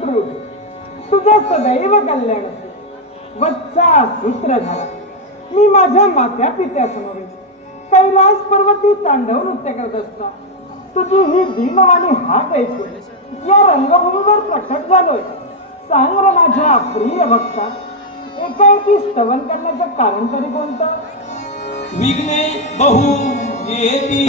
सुखरूप तुझा सदैव कल्याण असो. वत्सा सूत्रधारा मी माझ्या मात्या पित्यासमोर कैलास पर्वती तांडव नृत्य करत असता तुझी ही दीनवाणी हाक ऐकून या रंगभूमीवर प्रकट झालोय. सांग रे माझ्या प्रिय भक्ता, एकाएकी स्तवन करण्याचं कारण तरी कोणतं? विघ्ने बहु येती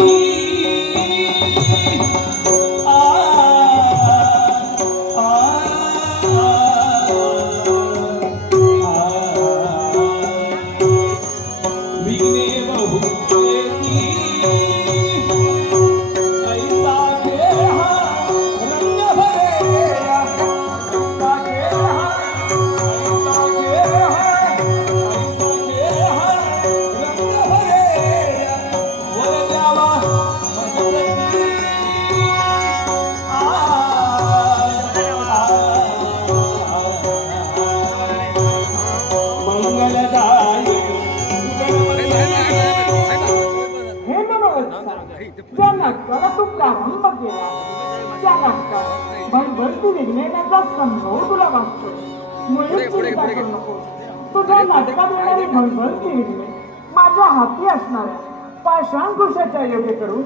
ज्या नाटकाला तू प्रारंभ केला त्या नाटकात भरभरती विघ्नेण्याचा संभव तुला वाचतो. मुळीच चिंता करू नको. तुझ्या नाटकात येणारी भरभरती विघ्ने माझ्या हाती असणाऱ्या पाषाणकुशाच्या योगे करून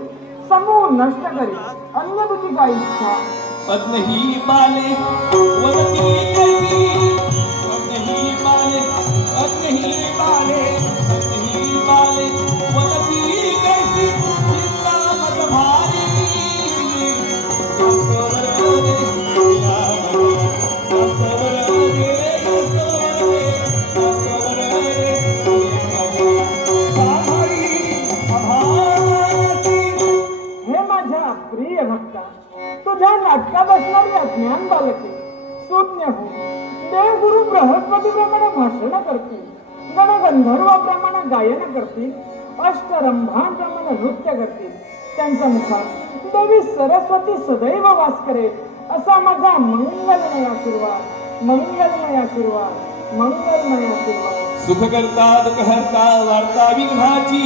समूह नष्ट करी. अन्य तुझी काय इच्छा? अग्नही बाले वदती कैसी अग्नही बाले अग्नही बाले अग्नही बाले वदती कैसी चिंता मत भारी हे माझ्या प्रिय भक्ता, तुझ्या नाटकात असणारी अज्ञान बालके सुज्ञ हो देवगुरु बृहस्पतीप्रमाणे भाषण करतील, गणगंधर्वाप्रमाणे गायन करतील, अष्टरंभांप्रमाणे नृत्य करतील. त्यांच्या मुखात देवी सरस्वती सदैव वास करेल असा माझा मंगलमय आशीर्वाद. मंगलमय आशीर्वाद. मंगलमय आशीर्वाद. सुख करता दुःख हरता वार्ता विघ्नाची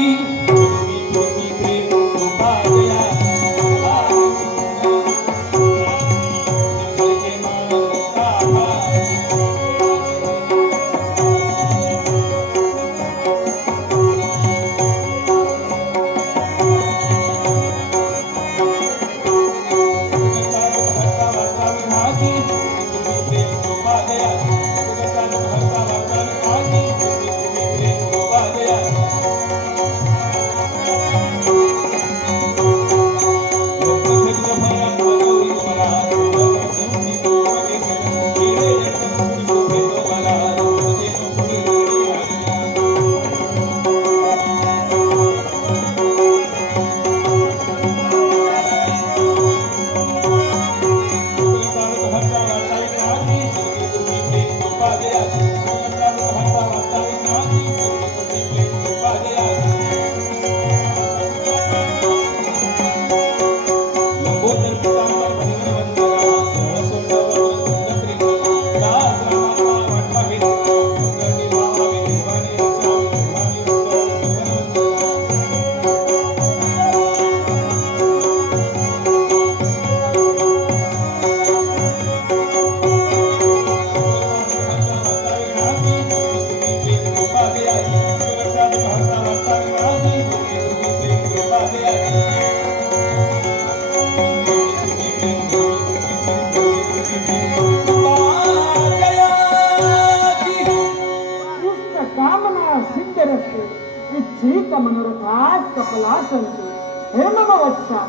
हे मनोवत्सा,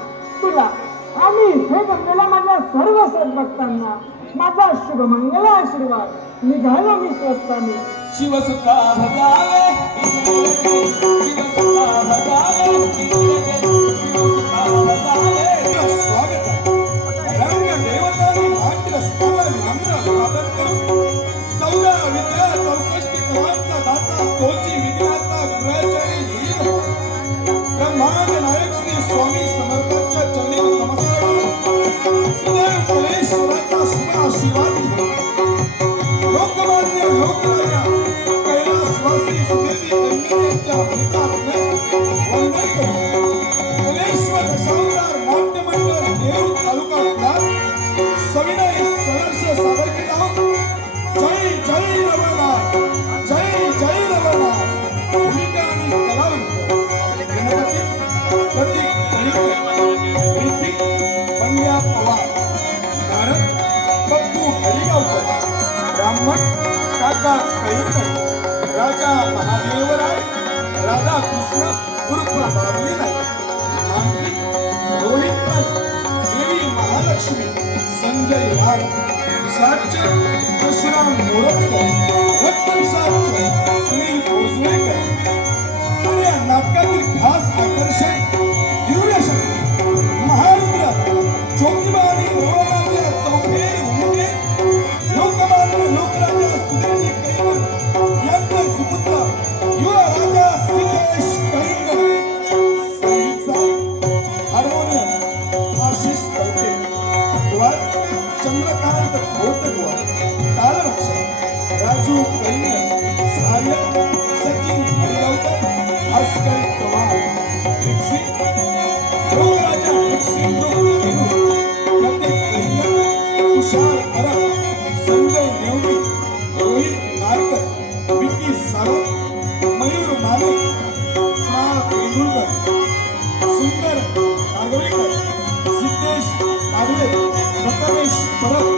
तुला आणि इथे जमलेल्या माझ्या सर्व सद्भक्तांना माझा शुभ मंगल आशीर्वाद. निघालो मी स्वस्ताने. शिवसुता भगावे शिवसुता भगावे शिवसुता भगावे. स्वागत रंग देवतांनी नाट्य स्मरण नम्र आदर करून 14 विद्या 64 कलांचा दाता तोची विद्याता गुरुचरणी लीन ब्रह्मांड नायक श्री स्वामी समर्थांच्या चरणी नमस्कार. सदैव कलेश्वराचा शुभ आशीर्वाद लोकमान्य लोकराजा कैलासवासी सुदेवी गंगेच्या अंकात्मे वंदन करू. कलेश्वर दशावतार नाट्य मंडळ देऊळ तालुका सविनय सहर्ष सादर एका कैक राजा महादेवराय राधा कृष्ण उर्फ बाबली नाईक मांत्रिक रोहित नाईक देवी महालक्ष्मी संजय याड साच्य परशुराम मोरजकर रक्तसाच्य सुनील कोजवेकर आणि या नाटकातील खास आकर्षण दिव्यशक्ती महारुद्र ज्योतिबा आणि रोहनाच्या चौफेर भूमिके लोकमान्य लोकराजा सुधीरजी कैकर यांचा सुपुत्र युवा राजा सिद्धेश कलिंग संगीतचा हार्मोनियम आशिष कवटे ध्वज चंद्रकांत घोटगोळ तालरक्षक राजू कलिंग सहाय्यक Sachin Harigaonkar Bhaskar Chavan mixing Lokraja mixing group प्रत्येक कलिंग तुषार परब संजय नेवडी रोहित नारकर विकी सावंत मयूर माने कुणाल तेंडुलकर सुंदर नागवेकर सिद्धेश नागवे प्रथमेश परब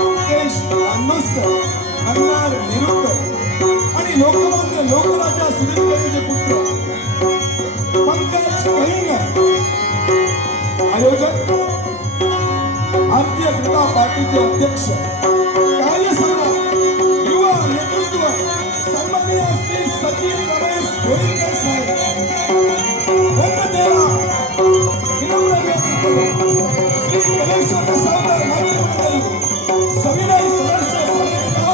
मुकेश नांदोस्कर मन्नार निरुकर आणि लोकमान्य लोकराजा सुधीरकरांचे पुत्र पंकज कलिंग आयोजक भारतीय जनता पार्टीचे अध्यक्ष कार्यसम्राट युवा नेतृत्व सन्माननीय श्री सचिन रमेश गोळीकर साहेब वंदतेला विनम्र विनंती करू श्री कलेश्वर सावकार मातृमंडळी सविनय सदस्य समितीचा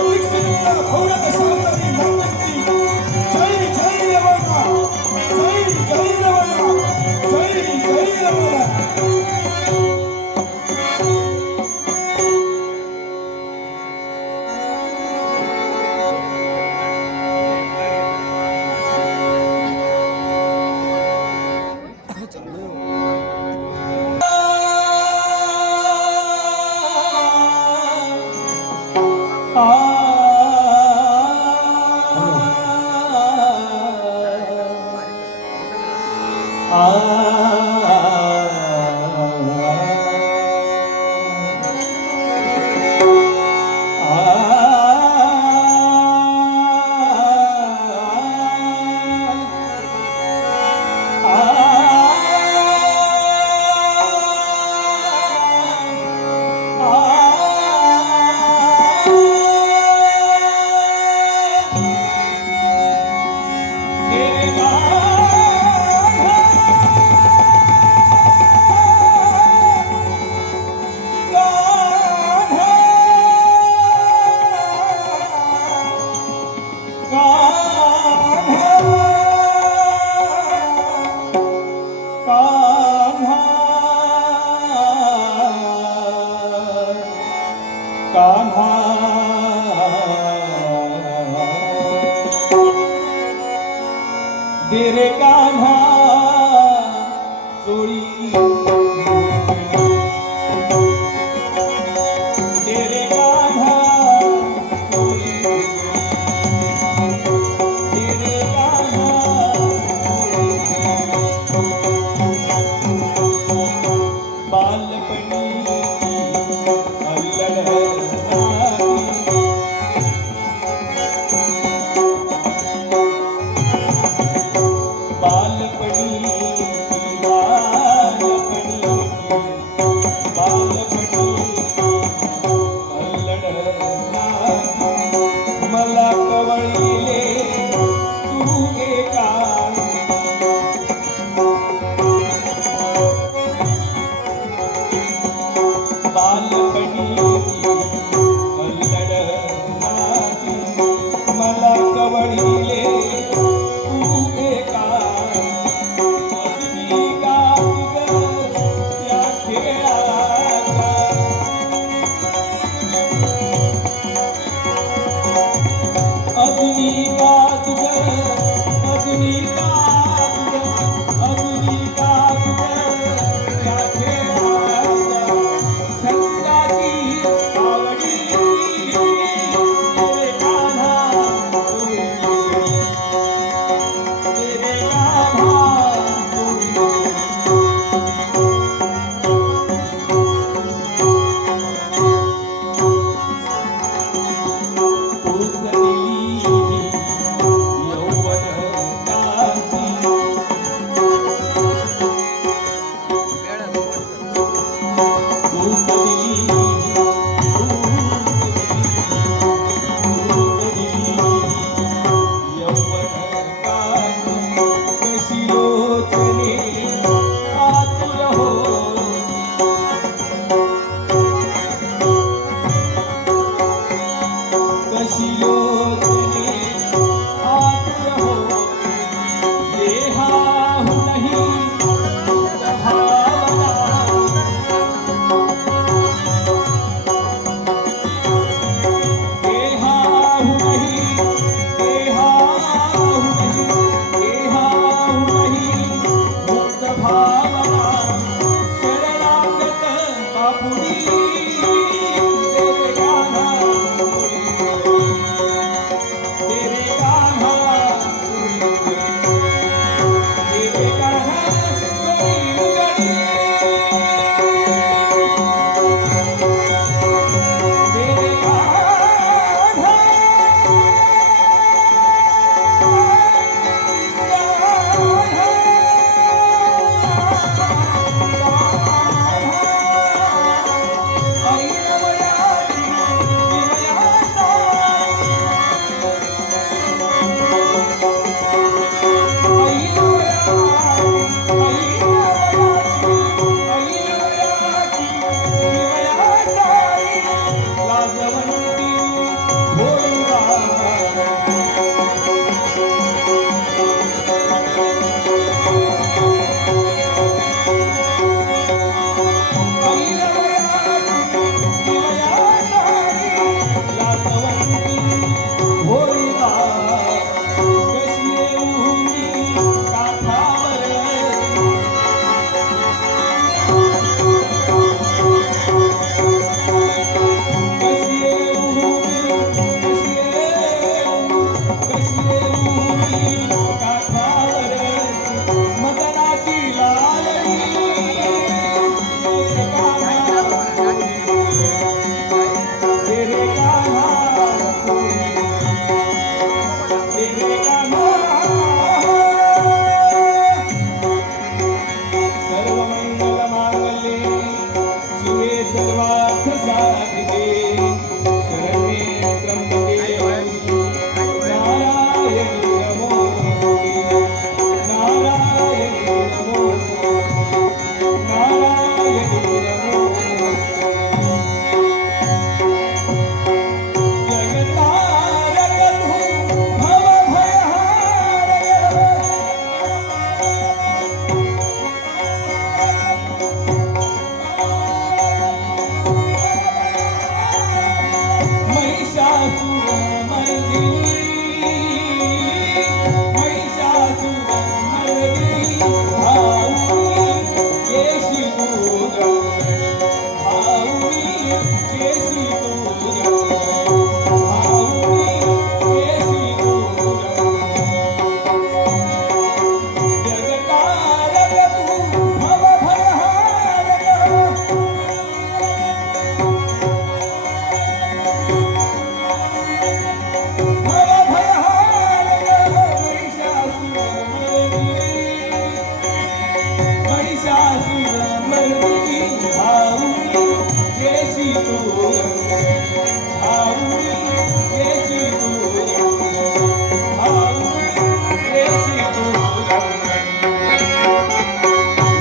विकसित भव्य दशावतारी नाटकची जय जय रमणा जय जय रमणा जय जय रमणा तेरे कान्हा चोरी तेरे कान्हा चोरी तेरे कान्हा बालपणी अल्लड़ बाल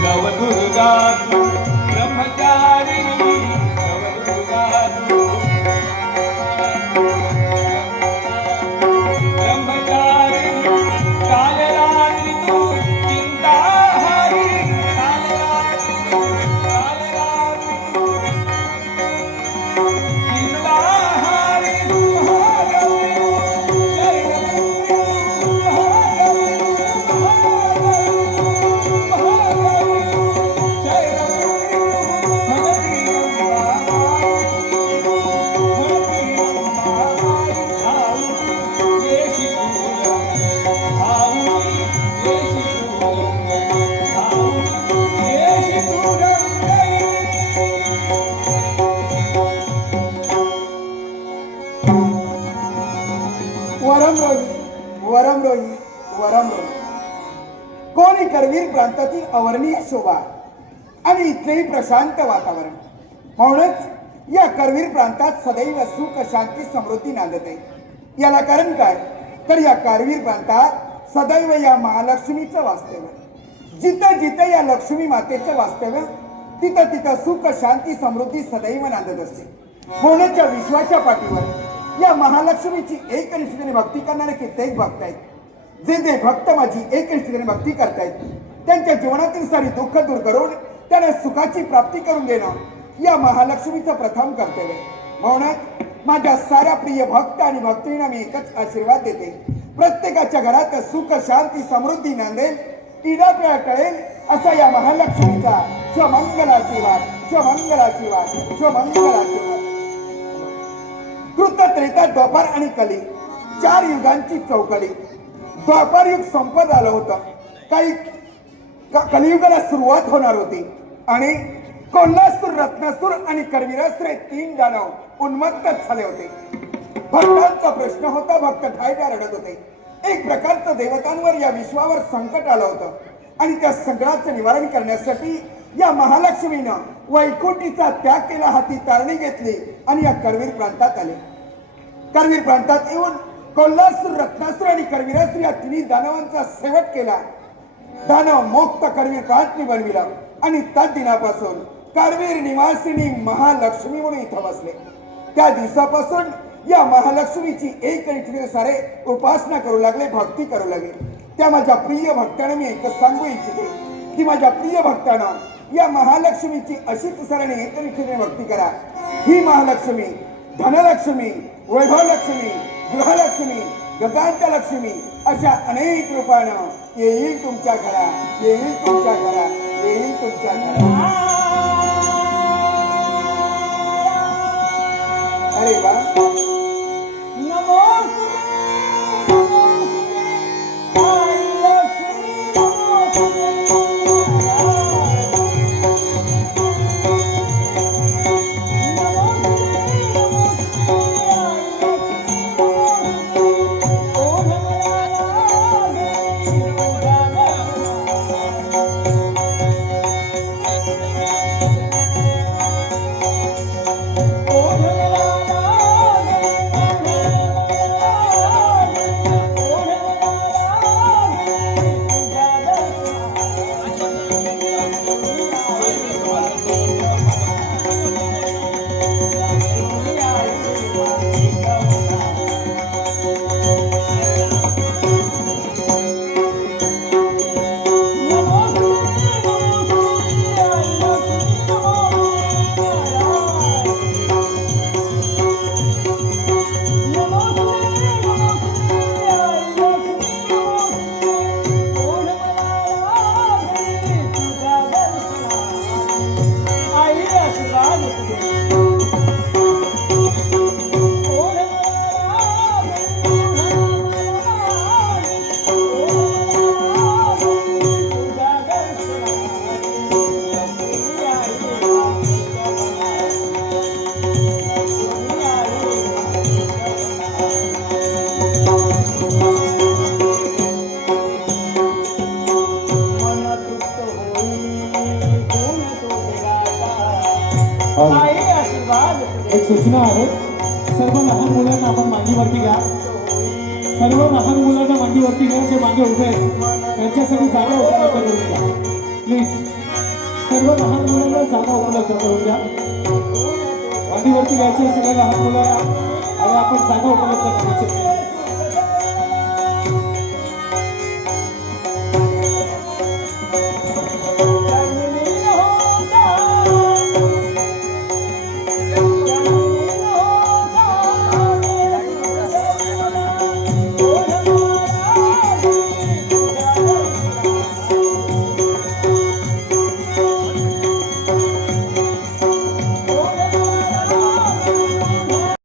नवदुर्गा तू ब्रह्मचारिणी नवदुर्गा तू ब्रह्मचारिणी कालरात्री तू चिंताहारी कालरात्री तू चिंताहारी वरमरोही वरमरोही कोणी करवीर प्रांतातील अवर्णीय शोभा आणि इथलेही प्रशांत वातावरण. म्हणूनच या करवीर प्रांतात सदैव सुख शांती समृद्धी नांदते. याला कारण काय तर या करवीर प्रांतात सदैव या महालक्ष्मीचं वास्तव्य. जिथं जिथं या लक्ष्मी मातेचं वास्तव्य तिथं तिथं सुख शांती समृद्धी सदैव नांदत असते. म्हणूनच या विश्वाच्या पाठीवर या महालक्ष्मीची एकनिष्ठेने भक्ती करणारे कित्येक भक्त आहेत. जे जे भक्त माझी एकनिष्ठेने भक्ती करतायत त्यांच्या जीवनातील सारी दुःख दूर करून त्यांना सुखाची प्राप्ती करून देणं या महालक्ष्मीचं प्रथम कर्तव्य. म्हणून माझ्या साऱ्या प्रिय भक्त आणि भक्तींना मी एकच आशीर्वाद देते. प्रत्येकाच्या घरात सुख शांती समृद्धी नांदेल, इडापिडा टळेल असा या महालक्ष्मीचा स्वमंगल आशीर्वाद, स्वमंगल आशीर्वाद, स्वमंगल आशीर्वाद. कृत त्रेता द्वापार आणि कली 4 युगांची चौकडी. द्वापार युग संपत आलं होतं. काही कलियुगाला सुरुवात होणार होती आणि कोल्हासूर, रत्नासूर आणि करवीरासूर हे 3 दानव उन्मत्त झाले होते. भक्तांचा प्रश्न होता. भक्त ठायट्या रडत होते. एक प्रकारचं देवतांवर या विश्वावर संकट आलं होतं आणि त्या संकटाचं निवारण करण्यासाठी या महालक्ष्मीनं वैकुंठीचा त्याग केला, हाती तारणी घेतली आणि या करवीर प्रांतात आले. करवीर प्रांतात येऊन कोल्हासूर, रत्नासूर आणि करवीरासूर या 3 दानवांचा शेवट केला. दानव मोक्त करवीर प्रांत बनविला आणि त्याच दिनापासून करवीर निवासिनी महालक्ष्मी म्हणून इथं बसले. त्या दिवसापासून या महालक्ष्मीची एकनिष्ठेने सारे उपासना करू लागले, भक्ती करू लागले. त्या माझ्या प्रिय भक्तांना मी एकच सांगू इच्छिते की माझ्या प्रिय भक्तांना या महालक्ष्मीची अशीच सराने एकनिष्ठेने भक्ती करा. ही महालक्ष्मी धनलक्ष्मी, वैभवलक्ष्मी, गृहलक्ष्मी, गजांतलक्ष्मी अशा अनेक रूपानं येईल तुमच्या घरात, येईल तुमच्या घरात, येईल तुमच्या घरात. अरे वा, सूचना आहेत सर्व लहान मुलांना आपण मांडीवरती घ्या सर्व लहान मुलांना मांडीवरती घ्या जे मागे उभे आहेत त्यांच्यासाठी जागा उपलब्ध करून द्या प्लीज सर्व लहान मुलांना जागा उपलब्ध करून द्या मांडीवरती घ्यायचे सगळ्या लहान मुलांना आणि आपण जागा उपलब्ध करायची